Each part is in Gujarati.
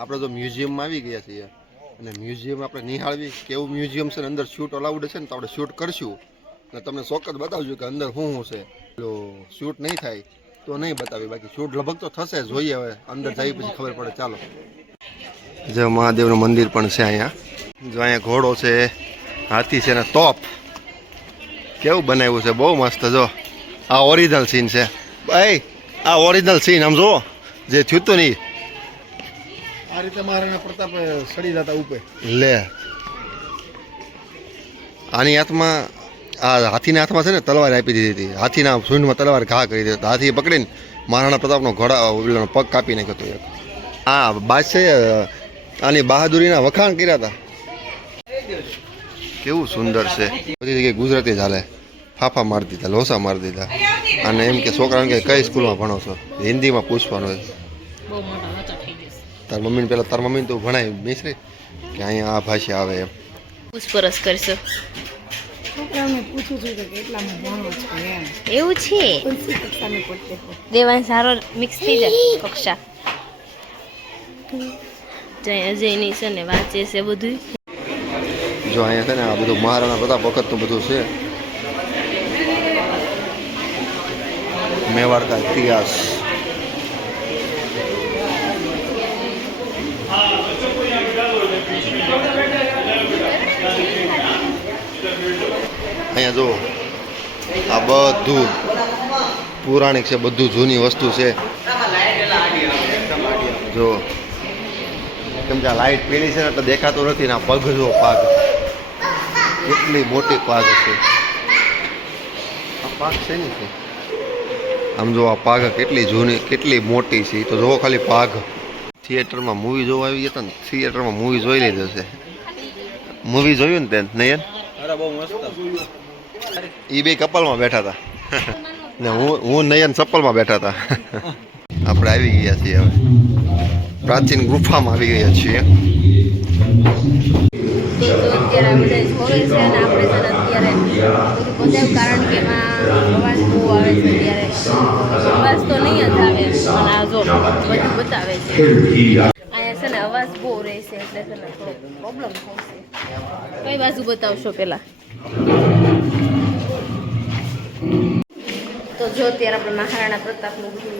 આપણે તો મ્યુઝિયમમાં આવી ગયા છીએ અને મ્યુઝિયમ આપણે નિહાળવી કેવું મ્યુઝિયમ છે ને અંદર શૂટ અલાઉડ છે ને તો આપણે શૂટ કરશું અને તમને ચોક્કસ બતાવજો કે અંદર શું છે. જો શૂટ નહીં થાય તો નહીં બતાવી, બાકી શૂટ લગભગ તો થશે. જોઈએ હવે અંદર જઈ પછી ખબર પડે. ચાલો. જે મહાદેવનું મંદિર પણ છે અહીંયા. જો અહીંયા ઘોડો છે, હાથી છે ને તોપ કેવું બનાવ્યું છે, બહુ મસ્ત. જો આ ઓરિજિનલ સીન છે ભાઈ, આ ઓરિજિનલ સીન આમ જુઓ જે થયું હતું નહીં. આ રીતે મહારાણા પ્રતાપ સડી જતા ઉપર લે આની હાથમાં, આ હાથીના હાથમાં છે ને તલવાર આપી દીધી હતી. હાથીના સૂંઢમાં તલવાર ઘા કરી દીધી. હાથીએ પકડીને મહારાણા પ્રતાપનો ઘોડા પગ કાપી નાખ્યો હતો એક. હા બાદશાહે આની બહાદુરીના વખાણ કર્યા હતા. કેવું સુંદર છે. બધી જગ્યાએ ગુજરાતી જ હાલે. ફાફા મારી દીધા, લોસા મારી દીધા. અને એમ કે છોકરાને કે કઈ સ્કૂલમાં ભણો છો, હિન્દીમાં પૂછવાનું હોય. તાર મમ્મીને પેલા તાર મમ્મીને તો ભણાય મિશ્રી કે અહીંયા આ ભાષા આવે એમ. પૂછપરછ કરશો. છોકરાઓને પૂછું છું કે કેટલામાં ભણો છો એમ. એવું છે. કઈ કક્ષામાં પડતે હો. દેવાન સારો મિક્સ થઈ જાય કક્ષા. જય અજયની છે ને વાંચે છે બધું. જો અહીંયા છે ને આ બધું મહારાણા પ્રતાપ વખતનું બધું છે. મેવાડ કા ઇતિહાસ. અહીંયા જો આ બધું પૌરાણિક છે, બધું જૂની વસ્તુ છે. જો કેમ કે આ લાઈટ પીળી છે ને એટલે દેખાતું નથી ને. આ પગ જો પાગ, કેટલી મોટી પાગ છે. આ પાગ છે ને છે આમ જો, આ પાગ કેટલી જૂની કેટલી મોટી છે. તો જોવો ખાલી પાગ. થિયેટરમાં મૂવી જોવા આવી ગયા ને, થિયેટરમાં મૂવી જોઈ લીધો છે. મૂવી જોયું ને તે નયન? એ બે કપલમાં બેઠા હતા ને હું નયન ચપ્પલમાં બેઠા હતા. આપણે આવી ગયા છીએ હવે પ્રાચીન ગુફામાં આવી ગયા છીએ. કારણ કે એમાં અવાજ બહુ આવે છે ત્યારે અવાજ તો નહીં જ આવે પણ આ જો બધું બતાવે છે. અહીંયા છે ને અવાજ બહુ રહેશે એટલે છે ને થોડો પ્રોબ્લેમ થશે. કઈ બાજુ બતાવશો પેલા? તો જો અત્યારે આપણે મહારાણા પ્રતાપનું બધું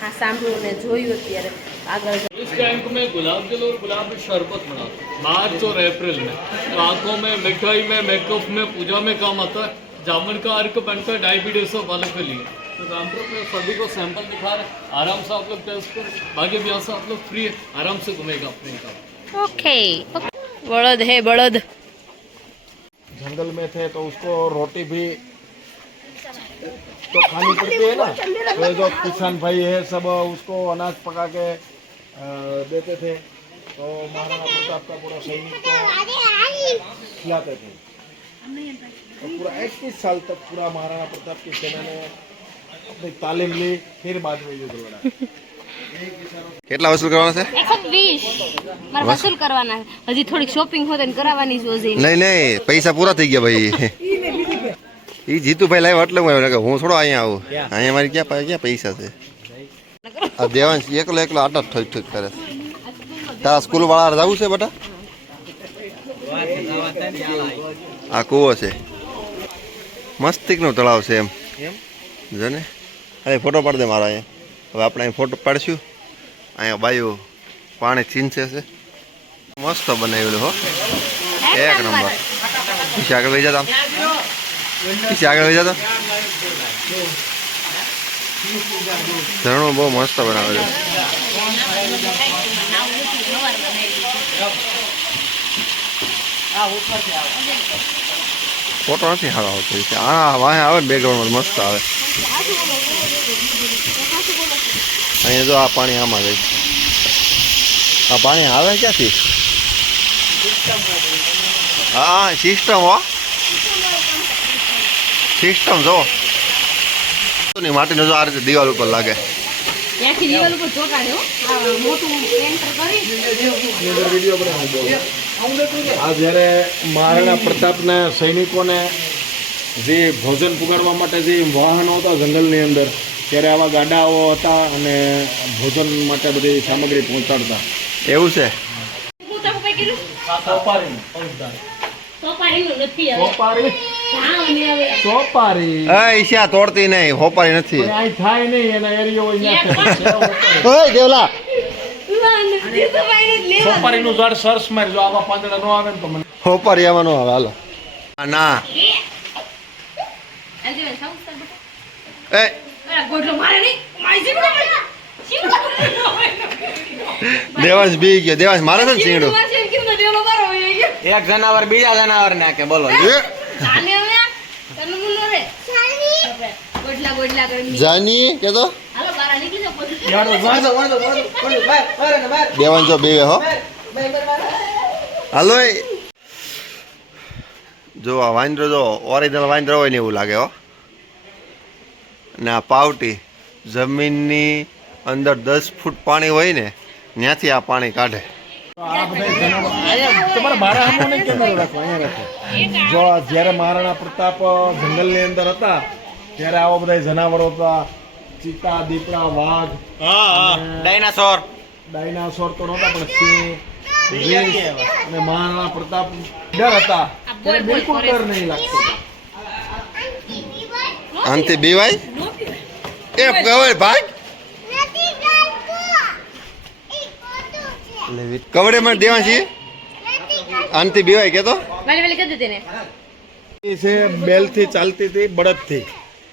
હા સાંભળ્યું ને જોયું. અત્યારે આગળ इस टैंक में गुलाब जल और गुलाब शरबत बना मार्च और अप्रैल में तो आंखों में, मिठाई में, मेकअप में, पूजा में काम आता है. जामुन का अर्क बनता है डायबिटीज वालों के लिए. तो रामपुर में सभी को सैंपल दिखा रहे, आराम से आप लोग टेस्ट करें. बाकी भी ऐसा आप लोग फ्री है, आराम से घूमेगा अपने काम. ओके. बड़द है बड़द. जंगल में थे तो उसको रोटी भी तो खानी पड़ती है ना. तो जो किसान भाई है सब उसको अनाज पका के देते थे. तो महाराणा प्रताप का पूरा सैनिक को खिलाते थे. तो पूरा 21 साल तक पूरा महाराणा प्रताप की सेना ने अपनी तालीम ली, फिर बाद में युद्ध लड़ा. કેટલા વસૂલ કરવાના છે? 120 મારે વસૂલ કરવાના. હજી થોડીક શોપિંગ હોત ને કરાવવાની છે. નહીં નહીં, પૈસા પૂરા થઈ ગયા ભાઈ. એ જીતુભાઈ લાવ્યો એટલે હું આવ્યો, હું થોડો અહીંયા આવું. અહીંયા મારી ક્યાં પૈસા છે? આ દેવાંશ એકલો એકલો આટા ઠીક ઠીક કરે. તારા સ્કૂલ વાળા જવું છે બેટા? આ કૂવો છે, મસ્તિકનું તળાવ છે એમ. જો ને અરે ફોટો પાડી દે મારા અહીંયા. હવે આપણે અહીં ફોટો પાડીશું. અહીંયા બાયું પાણી છીંચે છે, મસ્ત બનાવેલું હો, એક નંબર. પછી આગળ લઈ જતા, પછી આગળ લઈ જતા. ઝરણું બહુ મસ્ત બનાવેલું. ફોટો નથી સારો આવતો. હા વાહે આવે ને બેકગ્રાઉન્ડમાં મસ્ત આવે. અહીંયા જો આ પાણી આમાં જાય. આ પાણી આવે ક્યાંથી? હા સિસ્ટમ હો, સિસ્ટમ જો માટીનો જો આ રીતે દિવાલ ઉપર લાગે. ત્યાંથી દિવાલ ઉપર ચોટાડ્યો મોટું એન્ટર કરી. આ જ્યારે મહારાણા પ્રતાપના સૈનિકોને જે ભોજન પુગાડવા માટે જે વાહનો હતા જંગલની અંદર, ત્યારે આવા ગાડાઓ હતા અને ભોજન માટે બધી સામગ્રી પહોંચાડતા. એવું છે. હું તો કઈ કીધું સોપારી સોપારીનું નથી હવે સોપારી હા મને હવે સોપારી એ ઈશા તોડતી નહીં, હોપારી નથી. પણ અહીં થાય નહીં, એના એરિયો અહીંયા ઓય દેવલા, સોપારીનું ઝાડ સરસ મારી, જો આવા પાંદડા ન આવે ને તો મને હોપારી આમાં નો આવે. હાલો. ના એ દેવાંશ બી ગયો. દેવાંશ મારે છે ને ચીંગડું. એક જનાવર બીજા જનાવર ને કે બોલો એ, જાની કે તો દેવાંશ જો બે હો. હાલો એ. જો આ વાંદરો જો ઓરિજિનલ વાંદરો હોય ને એવું લાગે હો. ને આ પાવટી જમીનની અંદર 10 ફૂટ પાણી હોય ને ત્યાંથી આ પાણી કાઢે. આ બધા જનાવર તમારે મારા હામો નહીં કેમેરો રાખો, અહીંયા રાખો. જો જ્યારે મહારાણા પ્રતાપ જંગલની અંદર હતા ત્યારે આવા બધા જનાવરો હતા, ચિત્તા, દીપડા, વાઘ, ડાયનાસોર ડાયનાસોર તો નહોતા પણ સિંહ, રીંછ અને મહારાણા પ્રતાપ ડર હતા. ત્યારે બિલકુલ ડર નહીં લાગતો. આનથી બીવાય એ કવડે ભાગ કવડે માં દેવાંશી આનથી બીવાય કે તો વાલે વાલે કરી દેને એ છે બેલથી ચાલતી હતી, બળદથી.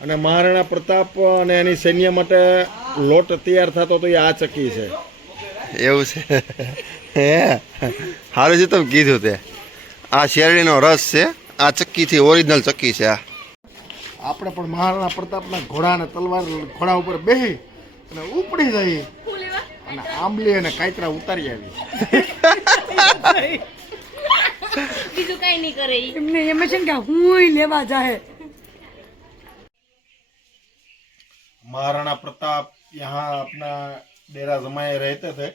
અને મહારાણા પ્રતાપ અને એની સૈન્ય માટે લોટ તૈયાર થતો તો એ આ ચક્કી છે. એવું છે. હે સારું છે તમે કીધું તે. આ શેરડીનો રસ છે. આ ચક્કીથી ઓરિજિનલ ચક્કી છે આ. આપણે પણ મહારાણા પ્રતાપના ઘોડા અને તલવાર ઘોડા ઉપર બેસી અને ઉપડી જઈ અને આંબલી અને કાંકરા ઉતારી આવી. બીજું કઈ નહીં કરે ઈ. એમને એમ છે ને કે હું લેવા જાય. महाराणा प्रताप यहाँ अपना डेरा जमाए रहते थे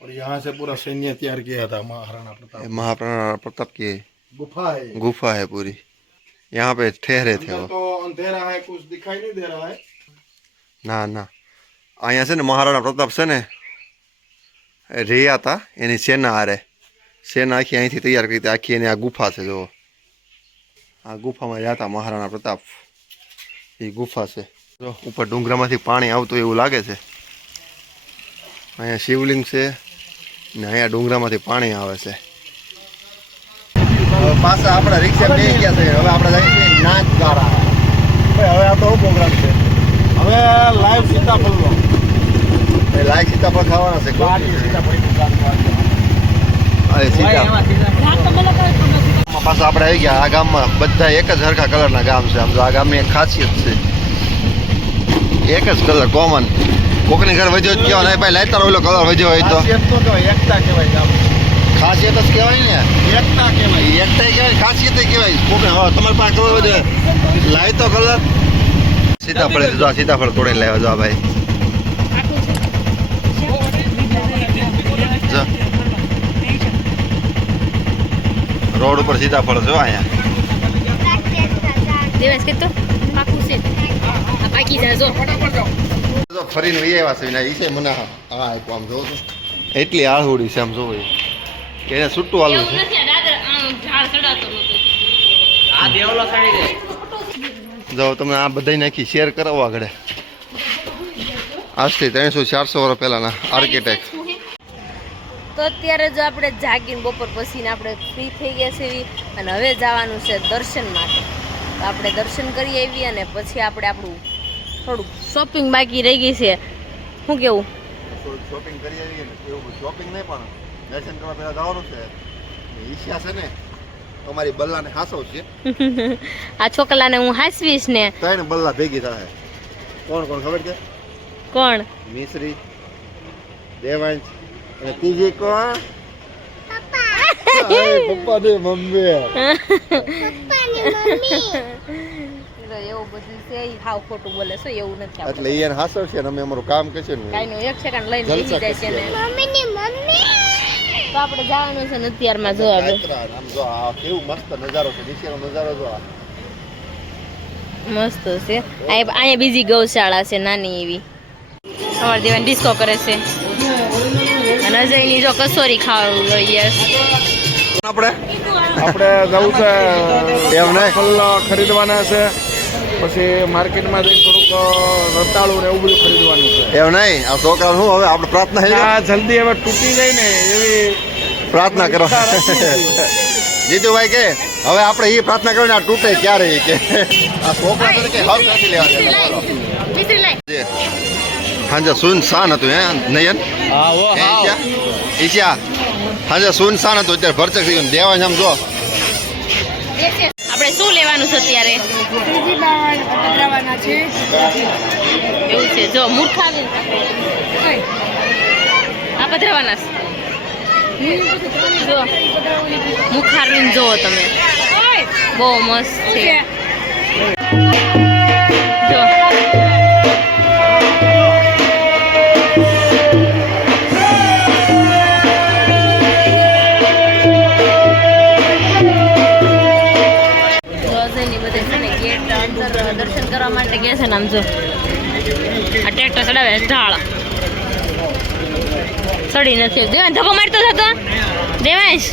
और यहाँ से पूरा सैन्य तैयार किया था महाराणा प्रताप. महाराणा प्रताप की गुफा है ये. गुफा है पूरी. यहाँ पे ठहरे थे अंदर वो. तो अंधेरा है, कुछ दिखाई नहीं दे रहा है. ના ના અહીંયા છે ને મહારાણા પ્રતાપ છે ને રહ્યા હતા એની સેના હારે. સેના આખી અહીંથી તૈયાર કરી હતી. આખી એની આ ગુફા છે. જુઓ આ ગુફામાં રહ્યા હતા મહારાણા પ્રતાપ. એ ગુફા છે. જો ઉપર ડુંગરામાંથી પાણી આવતું એવું લાગે છે. અહીંયા શિવલિંગ છે ને અહીંયા ડુંગરામાંથી પાણી આવે છે. પાછા આપણા રિક્ષા બેસી ગયા છે. હવે આપણે જઈએ છીએ નાથદ્વારા. ભાઈ હવે આ તો પ્રોગ્રામ છે. હવે લાઈવ સીતાફળનો લાઈક સીતાફળ ખાવાના છે. પાછા આપણે આવી ગયા. આ ગામમાં બધા એક જ હરખા કલરના ગામ છે. આમ તો આ ગામની એક ખાસિયત છે. એક જ કલર કોમન. કોકની ઘર વધ્યો જ કહેવાય નહીં ભાઈ, લાઈટર ઓલો કલર વધ્યો હોય તો ખાસિયત તો કહેવાય, એકતા કહેવાય ગામ. ખાસિયત જ કહેવાય ને. એકતા કહેવાય. એકતા કહેવાય, ખાસિયત કહેવાય. કોકને હવે તમારી પાસે કલર વધ્યો લાય તો કલર. સીતાફળ જો આ સીતાફળ તોડીને લાવ્યા. જો આ ભાઈ જો રોડ ઉપર સીતાફળ જો અહીંયા. દેવાસ કે તો પાકું છે આ પાકી જાય જો જો ફરીને વહી આવ્યા છે ને ઈ મને હા આપ્યું. આમ જોવો તો એટલી આળહુડી છે. આમ જોવો એને છૂટું હાલવું એવું છે. નથી આ દાદર આમ ઝાડ ચડાતો નતો આ દેવલો ચડી જાય. જો તમને આ બધા નાખી શેર કરાવવા આગળ. આજથી 300-400 વર્ષ પહેલાના આર્કિટેક્ટ. તો અત્યારે જો આપણે જાગીને બપોર પછીને આપણે ફ્રી થઈ ગયા છે અને હવે જવાનું છે દર્શન માટે. તો આપણે દર્શન કરી આવીએ અને પછી આપણે આપણું થોડુંક શોપિંગ બાકી રહી ગઈ છે. શું કેવું? શોપિંગ કરી આવીએ ને એવું શોપિંગ નહીં પણ દર્શન કરવા પહેલા જવાનું છે. ઈચ્છા છે ને અમારી બલ્લાને હાસવ છે. આ છોકરાને હું હાસવીશ ને. 3 બલ્લા ભેગી થાય. કોણ કોણ ખબર છે? કોણ? મિશ્રી, દેવાંશ અને ત્રીજી કોણ? પપ્પા ને મમ્મી. એવું બધું છે ઈ હાવ ખોટું બોલે છે. એવું નથી એટલે એને હાસવ છે ને અમે અમારું કામ કરશે ને કાઈ નો એક સેકન્ડ લઈને બેસી જાય છે ને તો આપણે જવાનું છે ને અત્યારમાં જો હવે આમ જો આ કેવું મસ્ત નજારો છે. નીચેનો નજારો જો આ મસ્ત છે અહીંયા બીજી ગૌશાળા છે નાની એવી અમાર દેવાન ડિસ્કો કરે છે અને અજયની જો કસોરી ખાવા યસ આપણે જવું છે એમ નહીં. ફળ ખરીદવાના છે પછી માર્કેટમાં જઈને થોડુંક રતાળું ને એવું બધું ખરીદવાનું છે એવું નહીં આ છોકરા શું હવે આપણે પ્રાર્થના છે આ જલ્દી હવે તૂટી જાય ને એવી પ્રાર્થના કરો જીતુભાઈ કે હવે આપણે એ પ્રાર્થના કરવાની આ તૂટે ક્યારે ઈ કે આ છોકરા તો કે હક નથી લેવા હાજે સુનસાન હતું હે નયન ઈચ્છા હાજે સુનસાન હતું અત્યારે ભરચક થઈ ગયું દેવાય આમ જો આપણે શું લેવાનું છે અત્યારે ત્રીજી બાર પધરાવાના છે એવું છે જો મૂર્ખા આ પધરાવાના છે જો મુખારવીન જુઓ તમે બહુ મસ્ત છે જો દર્શન કરવા માટે ગયા છે ને આમ જો આ ટ્રેક્ટર ચડાવે ઢાળ ચડી નથી દેવાંશ ધક્કો મારતો થતો દેવાંશ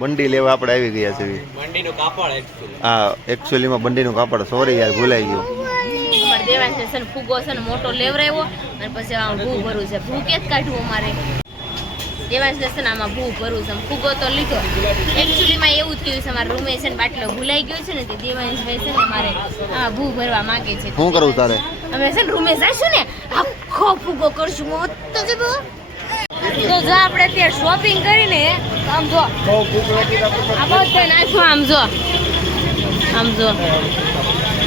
બંડી લેવા આપણે આવી ગયા છે મંડીનું કાપડ હા એકચ્યુઅલીમાં બંડીનું કાપડ સોરી યાર ભૂલાઈ ગયું અમારે દેવાંશ છે ને ફૂગો છે ને મોટો લેવરાવ્યો અને પછી આ ભૂ ભરવું છે ભૂ કે જ કાઢવું અમારે દેવાંશ છે ને આમાં ભૂ ભરવું છે ફૂગો તો લીધો એકચ્યુઅલીમાં એવું થયું છે અમારા રૂમે છે ને બાટલો ભૂલાઈ ગયો છે ને તે દેવાંશભાઈ છે ને અમારે આ ભૂ ભરવા માંગે છે શું કરવું તારે અમે છે ને રૂમે જઈશું ને આખો ફૂગો કરશું તો જો આપણે ત્યાં શોપિંગ કરીને આમ જો બહુ ભૂખ લાગી તો આ બધું નાખશું આમ જો આ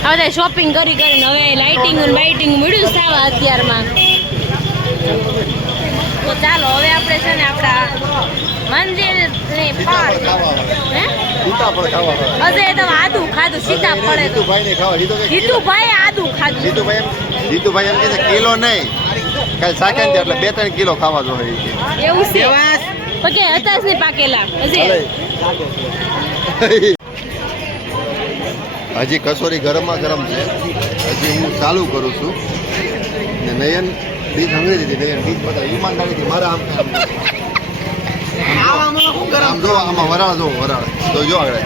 બધા શોપિંગ કરીને હવે લાઇટિંગ અને બાઇટિંગ મળ્યું છે આવા અત્યારમાં તો ચાલો હવે આપણે છે ને આપણા મંદિરની પાર હે સીતાફળ ખાવા અજય તમે આદુ ખાધું સીતાફળ જીતુભાઈ ને ખાવા જીતુભાઈ આદુ ખાધું જીતુભાઈ એમ કે છે કિલો નહીં કાલ સાકેન એટલે 2-3 કિલો ખાવા જોઈએ છે એવું છે ઓકે હતાશ ને પાકેલા અજય હજી કસોરી ગરમમાં ગરમ છે હજી હું ચાલુ કરું છું ને નયન બીજ હંગરી દીધી નયન બીજ બધા ઈમાનદારીથી મારા આમ જો આમાં વરાળ જો વરાળ તો જો આગળ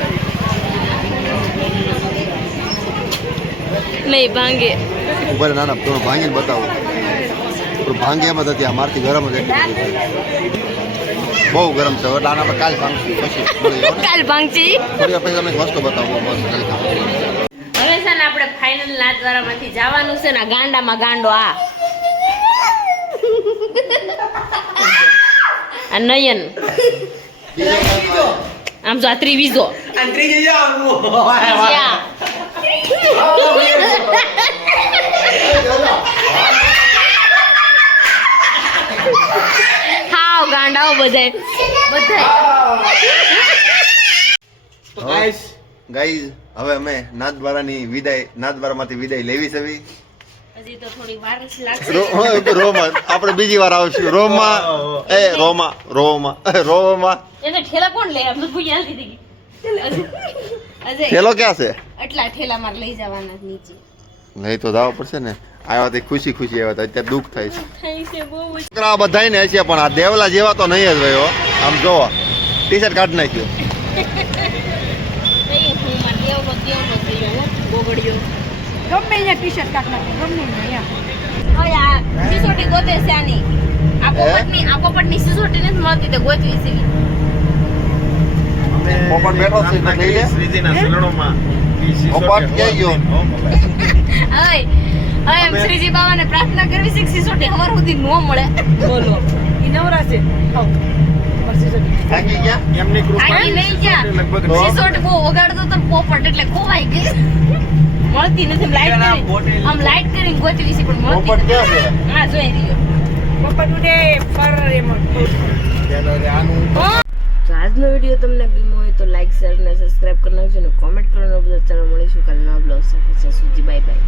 નહીં ભાંગે ઉપર નાના થોડું ભાંગીને બતાવું થોડું ભાંગે એમ જ હતી આ મારથી ગરમ જ એટલી બધી છે. બહુ ગરમ છે એટલે આના આપણે કાલ ભાંગશું પછી મળીએ, હો ને? કાલ ભાંગચી થોડી વાર પછી તમને એક વસ્તુ બતાવું મસ્ત કરી દઉં. હવે છે ને આપણે ફાઇનલ નાથદ્વારામાંથી જવાનું છે ને ગાંડામાં ગાંડો આ નયન આમ જો આ ત્રિવીજો હાવ ગાંડાઓ બધાય તો ગાઈસ ગાઈઝ હવે અમે નાથદ્વારામાંથી વિદાય લેવી છે હજી તો થોડી વાર જ લાગશે રોમાં આપણે બીજી વાર આવશું રોમાં એને ઠેલા કોણ લે આપણે ભૂયા લીધી અજય થેલો ક્યાં છે એટલા ઠેલા માર લઈ જવાના નીચે નહીં તો જવા પડશે ને આવ્યા તે ખુશી આવ્યા હતા અત્યારે દુઃખ થાય છે થાય છે બહુ જ છોકરા બધાને હશે પણ આ દેવલા જેવા તો નહીં જ હોય હો. આમ જોવો ટી શર્ટ કાઢી નાખ્યું નહીં હું માર દેવલો થઈ ગયો ગોગડિયો ગમે અહીંયા ટી શર્ટ કાઢ નાખે ગમે અહીંયા હવે આ સિસોટી ગોતે છે આની આ પોપટની સિસોટી નથી મળતી તે ગોતવી છે પોપટ બેઠો છે એટલે લઈ લે શ્રીજીના શરણોમાં પોપટ ક્યાં ગયો હવે એમ શ્રીજી બાબાને પ્રાર્થના કરવી છે કે સિસોટી હવાર સુધી ન મળે બોલો ઈ નવરા છે આવ થાકી ગયા એમની આની નહીં જા લગભગ સિસોટી બહુ વગાડતો તો પોપટ એટલે ખોવાઈ ગઈ મળતી નથી આમ લાઈટ કરીને ગોતવી છે પણ મળતી પોપટ ક્યાં છે હા જોઈ રહ્યો પપ્પા ટુડે ફર રેમન તો આજનો વિડીયો તમને ગમ્યો હોય તો લાઈક શેર અને સબસ્ક્રાઇબ કરી નાખજો અને કોમેન્ટ કરવાનો બધા ચાલો મળીશું કાલે નવા બ્લોગ સાથે જ્યાં સુધી બાય બાય